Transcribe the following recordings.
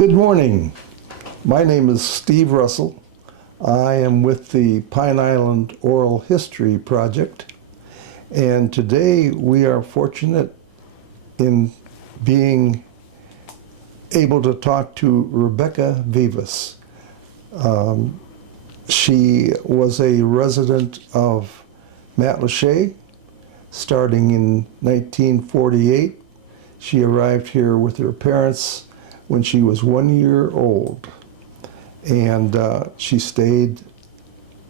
Good morning. My name is Steve Russell. I am with the Pine Island Oral History Project, and today we are fortunate in being able to talk to Rebecca Vivas. She was a resident of Matlacha starting in 1948. She arrived here with her parents when she was 1 year old, and she stayed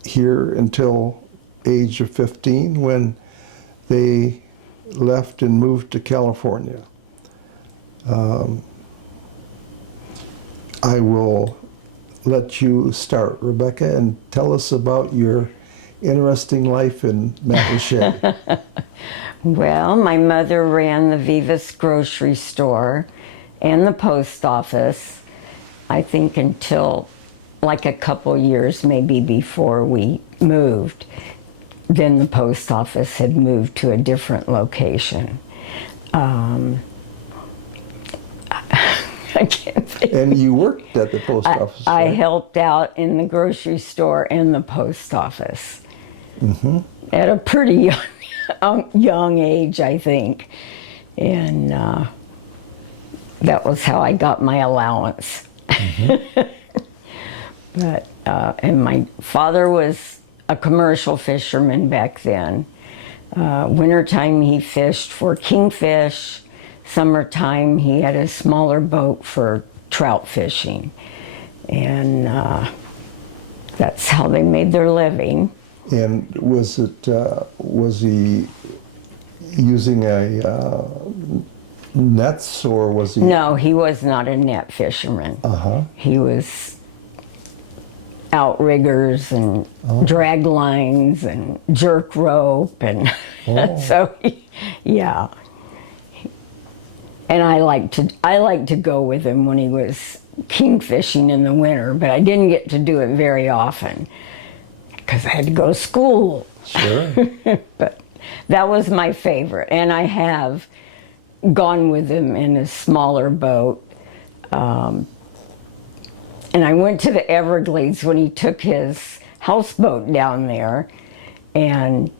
here until age of 15 when they left and moved to California. I will let you start, Rebecca, and tell us about your interesting life in Matlacha. Well, my mother ran the Vivas grocery store and the post office, I think until like a couple years maybe before we moved. Then the post office had moved to a different location. I can't think. And you worked at the post office, I right? helped out in the grocery store and the post office at a pretty young age, I think. And that was how I got my allowance. But and my father was a commercial fisherman back then. Wintertime he fished for kingfish. Summertime he had a smaller boat for trout fishing. And that's how they made their living. And was he using a nets, or was he? No, he was not a net fisherman. He was outriggers and drag lines and jerk rope, and so yeah. And I like to go with him when he was king fishing in the winter, but I didn't get to do it very often because I had to go to school. Sure. But that was my favorite, and I have gone with him in a smaller boat. And I went to the Everglades when he took his houseboat down there, and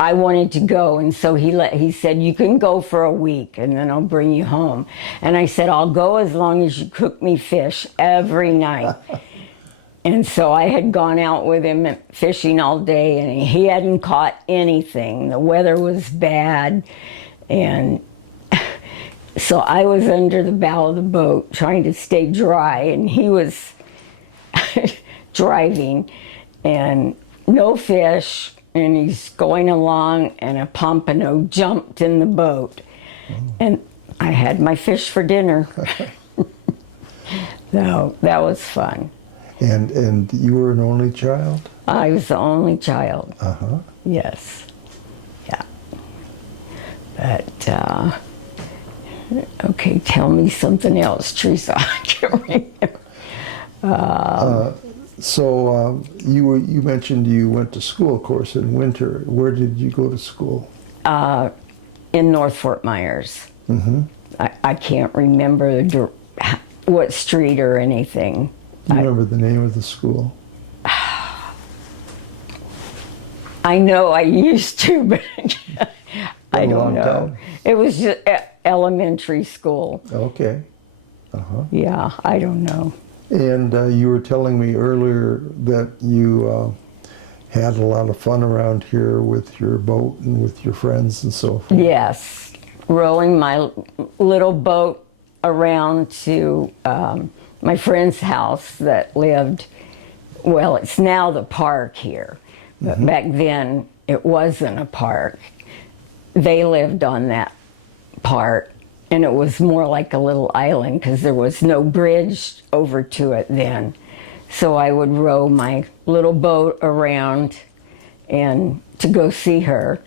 I wanted to go, and so he said, "You can go for a week, and then I'll bring you home." And I said, "I'll go as long as you cook me fish every night." And so I had gone out with him fishing all day, and he hadn't caught anything. The weather was bad, and so I was under the bow of the boat trying to stay dry, and he was driving, and no fish, and he's going along, and a pompano jumped in the boat, and I had my fish for dinner. So that was fun. And you were an only child? I was the only child. Yes. Yeah. But okay, tell me something else, Teresa. I can't remember. So you mentioned you went to school, of course, in winter. Where did you go to school? In North Fort Myers. I can't remember what street or anything. Do you remember the name of the school? I know I used to, but I don't know. Time? It was just elementary school. Okay. Yeah, I don't know. And you were telling me earlier that you had a lot of fun around here with your boat and with your friends and so forth. Yes, rowing my little boat around to my friend's house that lived, well, it's now the park here, but back then it wasn't a park. They lived on that part, and it was more like a little island because there was no bridge over to it then. So I would row my little boat around and to go see her.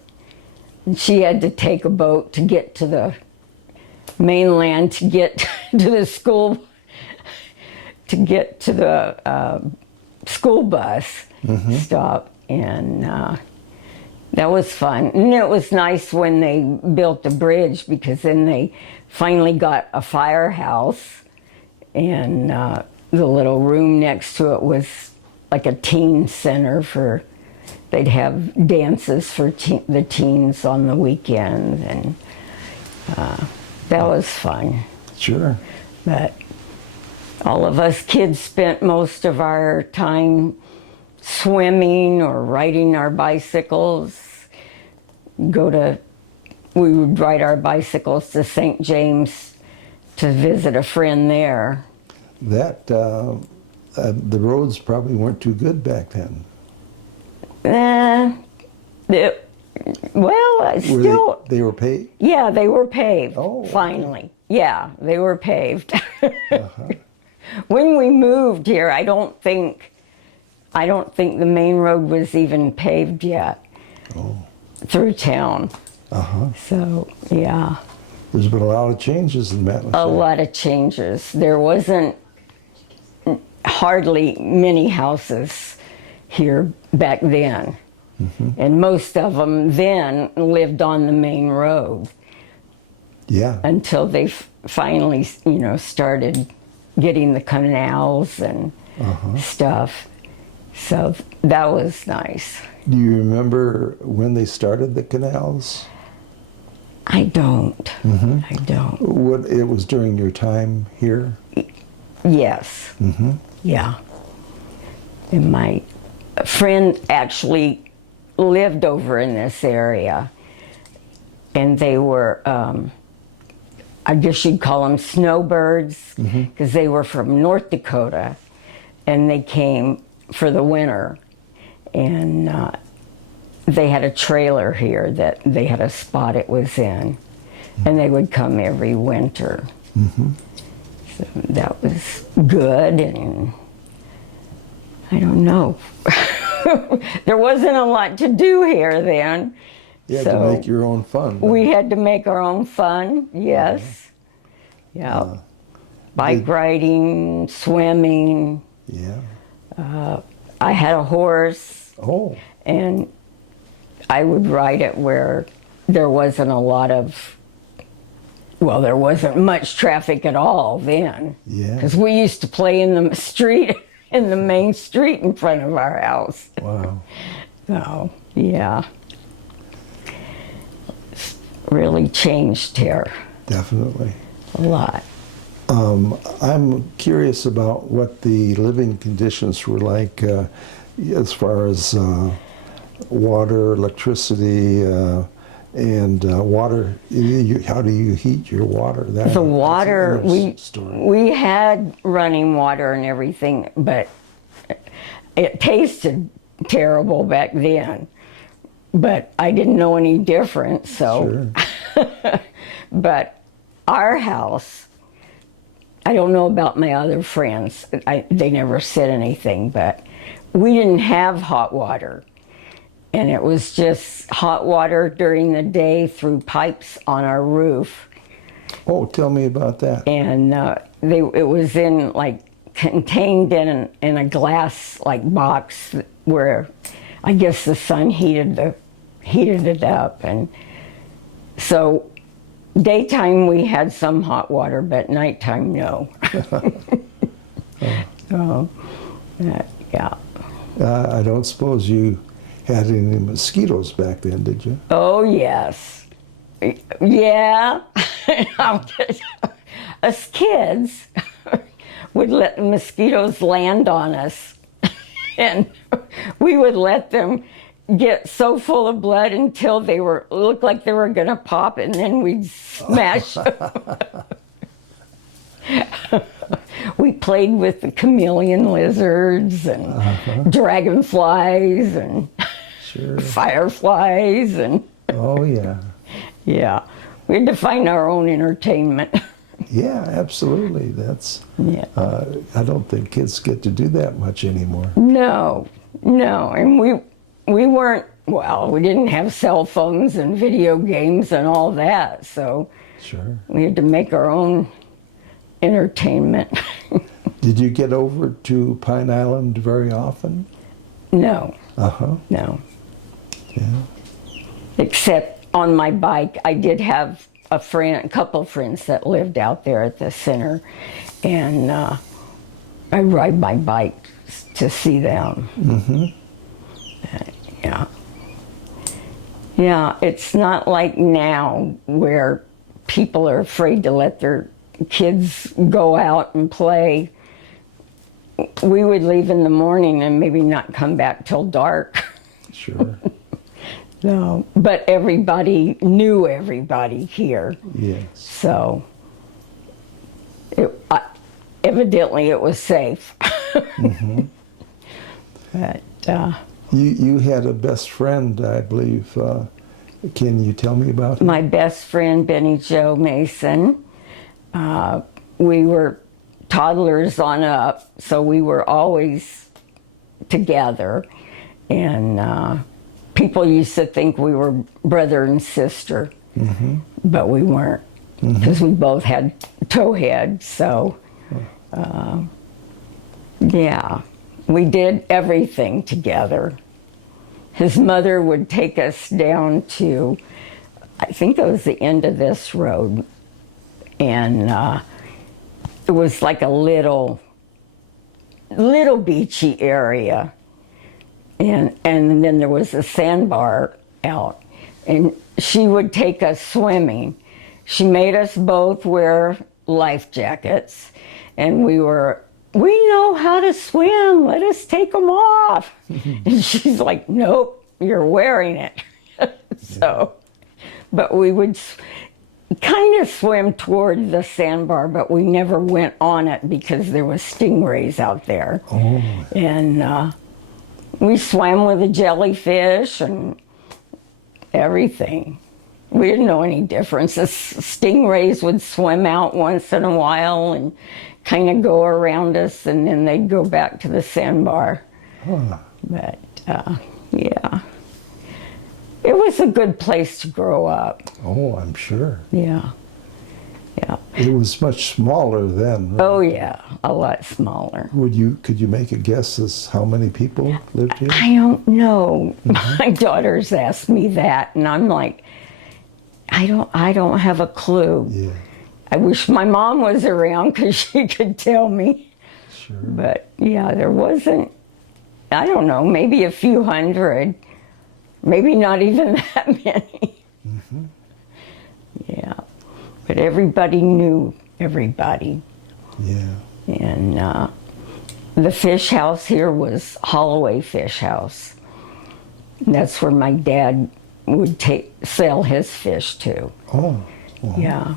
And she had to take a boat to get to the mainland, to get to the school, to get to the school bus stop, and that was fun. And it was nice when they built the bridge, because then they finally got a firehouse and the little room next to it was like a teen center for. They'd have dances for the teens on the weekends, and that was fun. Sure. But all of us kids spent most of our time swimming or riding our bicycles. We would ride our bicycles to St. James to visit a friend there. That the roads probably weren't too good back then. They were paved? Yeah, they were paved. Oh, finally. okay. Yeah, they were paved. Uh-huh. When we moved here, I don't think the main road was even paved yet. Oh. Through town. Uh-huh. So, yeah. There's been a lot of changes in Matlacha. A lot of changes. There wasn't hardly many houses here back then. Mm-hmm. And most of them then lived on the main road. Yeah. Until they finally, started getting the canals and stuff. So that was nice. Do you remember when they started the canals? I don't. Mm-hmm. I don't. What, it was during your time here? Yes. Mm-hmm. Yeah. And my friend actually lived over in this area. And they were, I guess you'd call them snowbirds, because they were from North Dakota. And they came for the winter. And they had a trailer here that they had a spot it was in. And they would come every winter. Mm-hmm. So that was good, and I don't know. There wasn't a lot to do here then. You had to make your own fun. We had to make our own fun, yes. Yeah. Bike riding, swimming. Yeah. I had a horse. Oh. And I would ride it where there wasn't a lot of, well, there wasn't much traffic at all then. Yeah. Because we used to play in the street, in the main street in front of our house. Wow. So, yeah. It's really changed here. Definitely. A lot. I'm curious about what the living conditions were like as far as water, electricity, and water. How do you heat your water? The water, story. we had running water and everything, but it tasted terrible back then. But I didn't know any different, so. Sure. But our house, I don't know about my other friends. They never said anything, but we didn't have hot water. And it was just hot water during the day through pipes on our roof. Oh, tell me about that. And it was contained in a glass box where I guess the sun heated it up. And so daytime we had some hot water, but nighttime no. So, yeah. I don't suppose you had any mosquitoes back then, did you? Oh, yes. Yeah. Us kids would let the mosquitoes land on us. And we would let them get so full of blood until they looked like they were going to pop, and then we'd smash them. We played with the chameleon lizards and dragonflies and fireflies and oh yeah. Yeah, we had to find our own entertainment. Yeah, absolutely. That's Yeah. I don't think kids get to do that much anymore. No, and we weren't, well, we didn't have cell phones and video games and all that, so Sure. we had to make our own entertainment. Did you get over to Pine Island very often? No, Uh-huh. no. Yeah. Except on my bike, I did have a couple of friends that lived out there at the center, and I ride my bike to see them. Yeah. Yeah, it's not like now where people are afraid to let their kids go out and play. We would leave in the morning and maybe not come back till dark. Sure. No, but everybody knew everybody here. Yes. So evidently it was safe. But You had a best friend, I believe. Can you tell me about him? my best friend, Benny Joe Mason, we were toddlers on up, so we were always together. And people used to think we were brother and sister, but we weren't, because we both had towheads. So, yeah, we did everything together. His mother would take us down to, I think it was the end of this road, and it was like a little beachy area, and then there was a sandbar out, and she would take us swimming. She made us both wear life jackets, and we know how to swim, let us take them off. And she's like, nope, you're wearing it. So, but we would kind of swim toward the sandbar, but we never went on it because there was stingrays out there. Oh. And we swam with the jellyfish and everything. We didn't know any difference. The stingrays would swim out once in a while and kind of go around us, and then they'd go back to the sandbar. Huh. But yeah, it was a good place to grow up. Oh, I'm sure. Yeah, yeah. It was much smaller then. Right? Oh yeah, a lot smaller. Could you make a guess as how many people lived here? I don't know. My daughters asked me that, and I'm like, I don't have a clue. Yeah. I wish my mom was around because she could tell me. Sure. But yeah, there wasn't, I don't know, maybe a few hundred, maybe not even that many. Yeah, but everybody knew everybody. Yeah. And the fish house here was Holloway Fish House. And that's where my dad would sell his fish to. Oh. Well, Yeah.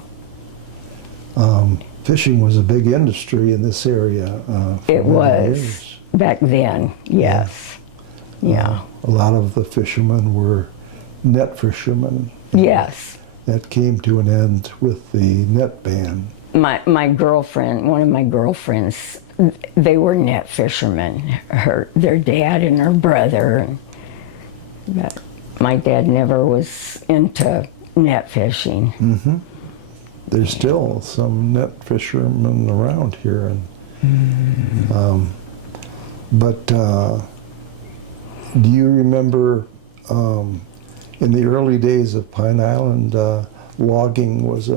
Fishing was a big industry in this area. For It many was years. back then, yes. Yeah. A lot of the fishermen were net fishermen. Yes. That came to an end with the net ban. My girlfriend, one of my girlfriends, they were net fishermen. Their dad and her brother. But my dad never was into net fishing. There's still some net fishermen around here, and but do you remember in the early days of Pine Island, logging was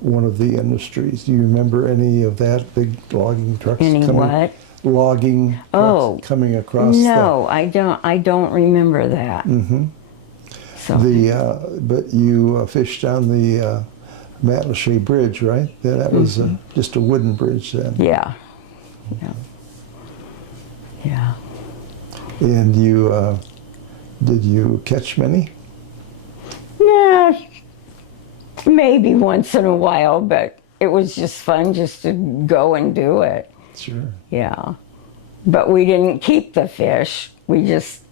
one of the industries? Do you remember any of that? Big logging trucks Any coming? what? Logging trucks coming across. No, I don't remember that. So But you fished on the Matlacha Bridge, right? That was just a wooden bridge then. yeah. Yeah. And you did you catch many? Nah, maybe once in a while, but it was just fun just to go and do it. Sure. Yeah. But we didn't keep the fish. We just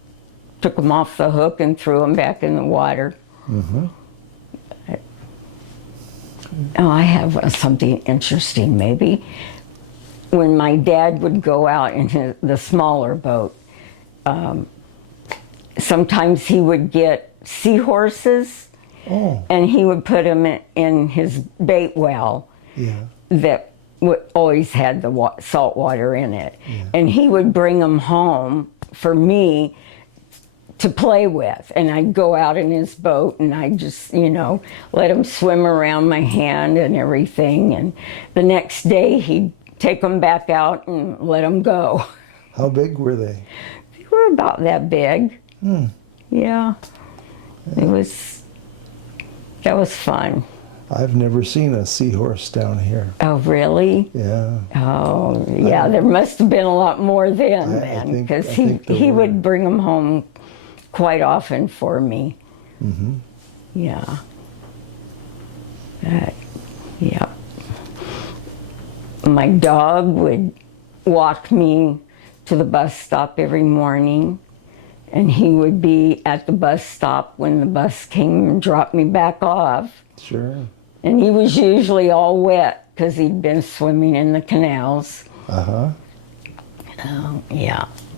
took them off the hook and threw them back in the water. Oh, I have something interesting maybe. When my dad would go out in the smaller boat, sometimes he would get seahorses, and he would put them in his bait well that always had the salt water in it. And he would bring them home for me to play with. And I'd go out in his boat and I'd just, let him swim around my hand and everything. And the next day he'd take them back out and let them go. How big were they? They were about that big. Yeah. That was fun. I've never seen a seahorse down here. Oh, really? Yeah. Oh, yeah. There must have been a lot more then, because he would bring them home quite often for me. Yeah. Yeah. My dog would walk me to the bus stop every morning, and he would be at the bus stop when the bus came and dropped me back off. Sure. And he was usually all wet because he'd been swimming in the canals. Yeah.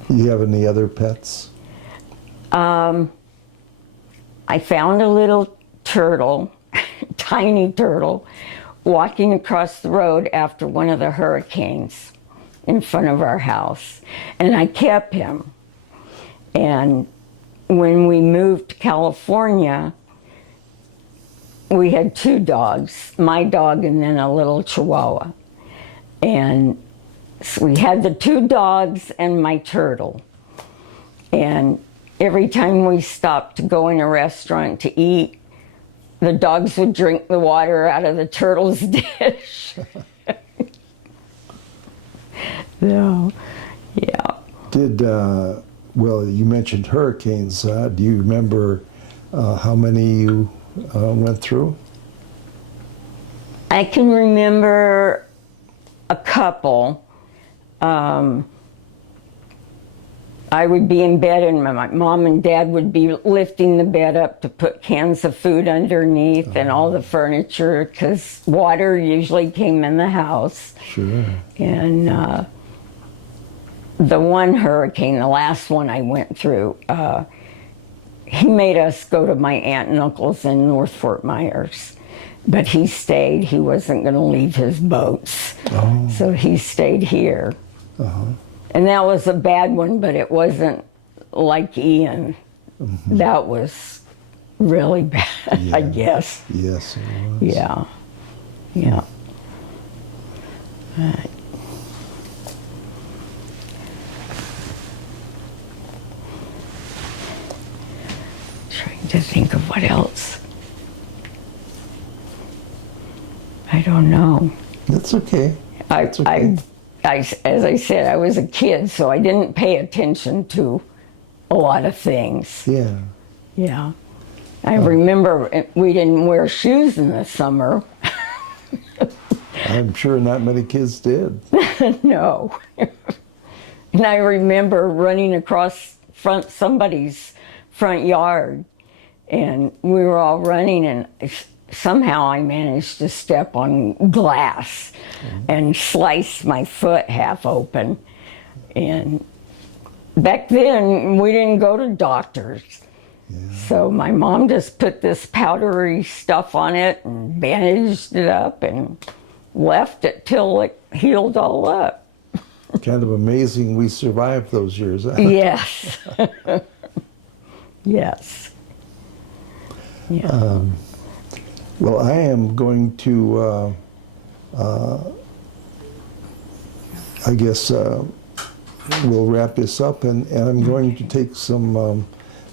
Do you have any other pets? I found a little turtle, tiny turtle, walking across the road after one of the hurricanes in front of our house. And I kept him. And when we moved to California, we had 2 dogs, my dog and then a little Chihuahua. And so we had the 2 dogs and my turtle. And every time we stopped to go in a restaurant to eat, the dogs would drink the water out of the turtle's dish. So, yeah. Well, you mentioned hurricanes. Do you remember how many you went through? I can remember a couple. I would be in bed and my mom and dad would be lifting the bed up to put cans of food underneath and all the furniture, because water usually came in the house. Sure. And the one hurricane, the last one I went through, he made us go to my aunt and uncle's in North Fort Myers. But he stayed. He wasn't going to leave his boats. So he stayed here. And that was a bad one, but it wasn't like Ian. That was really bad, Yeah. I guess. Yes, it was. Yeah. Yeah. Trying to think of what else. I don't know. That's okay. That's okay. As I said, I was a kid, so I didn't pay attention to a lot of things. Yeah. Yeah. I remember we didn't wear shoes in the summer. I'm sure not many kids did. No. And I remember running across somebody's front yard, and we were all running, and somehow I managed to step on glass and slice my foot half open. And back then, we didn't go to doctors. So my mom just put this powdery stuff on it and bandaged it up and left it till it healed all up. Kind of amazing we survived those years. Huh? Yes. Yes. Yeah. Well, I am going to, I guess we'll wrap this up, and I'm going to take some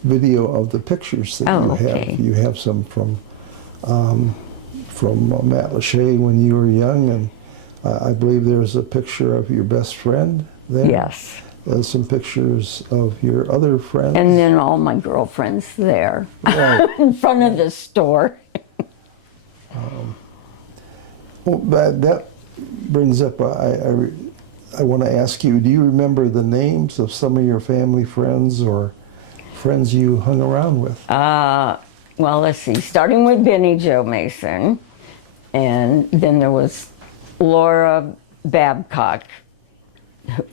video of the pictures that you have. Okay. You have some from Matlacha when you were young, and I believe there's a picture of your best friend there. Yes. There's some pictures of your other friends. And then all my girlfriends there Right. in front of the store. Well, that brings up, I want to ask you, do you remember the names of some of your family friends or friends you hung around with? Well, let's see. Starting with Benny Joe Mason, and then there was Laura Babcock,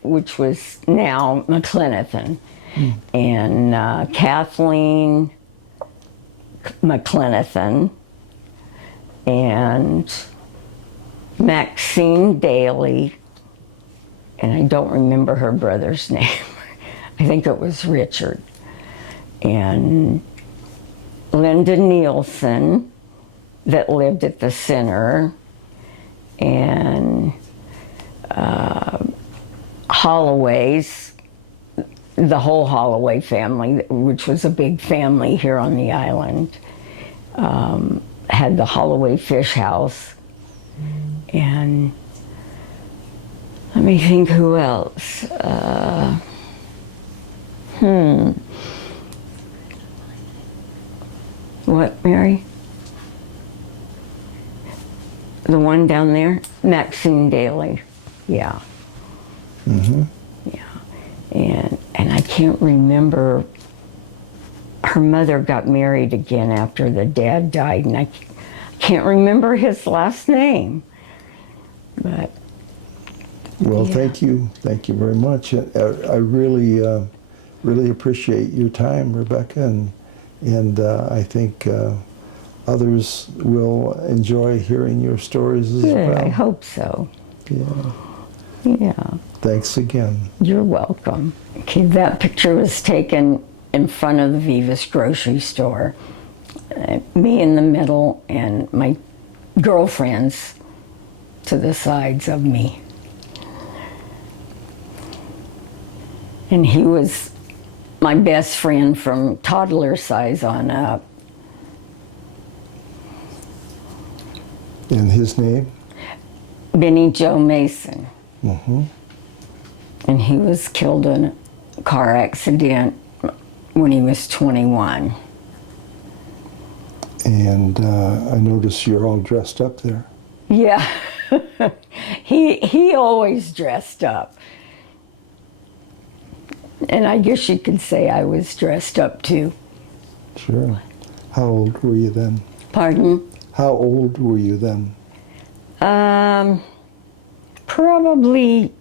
which was now McClenathan, and Kathleen McClenathan, and Maxine Daly, and I don't remember her brother's name. I think it was Richard. and Linda Nielsen that lived at the center, and Holloway's, the whole Holloway family, which was a big family here on the island, had the Holloway Fish House. And let me think who else. What, Mary? The one down there? Maxine Daly. Yeah. Mm-hmm. Yeah. And I can't remember. Her mother got married again after the dad died, and I can't remember his last name. But Well, yeah. thank you very much. I really, really appreciate your time, Rebecca, and I think others will enjoy hearing your stories as good, well. I hope so. Yeah. Yeah. Thanks again. You're welcome. Okay, that picture was taken in front of the Vivas grocery store. Me in the middle and my girlfriends to the sides of me. And he was my best friend from toddler size on up. And his name? Benny Joe Mason. Mm-hmm. And he was killed in a car accident when he was 21. And I notice you're all dressed up there. Yeah, he always dressed up. And I guess you could say I was dressed up too. Sure. How old were you then? Pardon? How old were you then? Probably,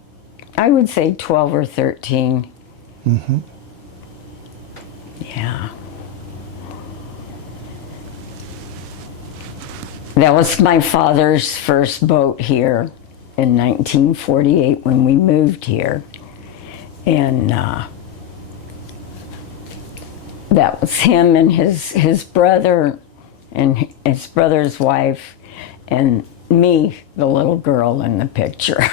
I would say 12 or 13. Mm-hmm. Yeah. That was my father's first boat here in 1948 when we moved here. And that was him and his brother and his brother's wife and me, the little girl in the picture.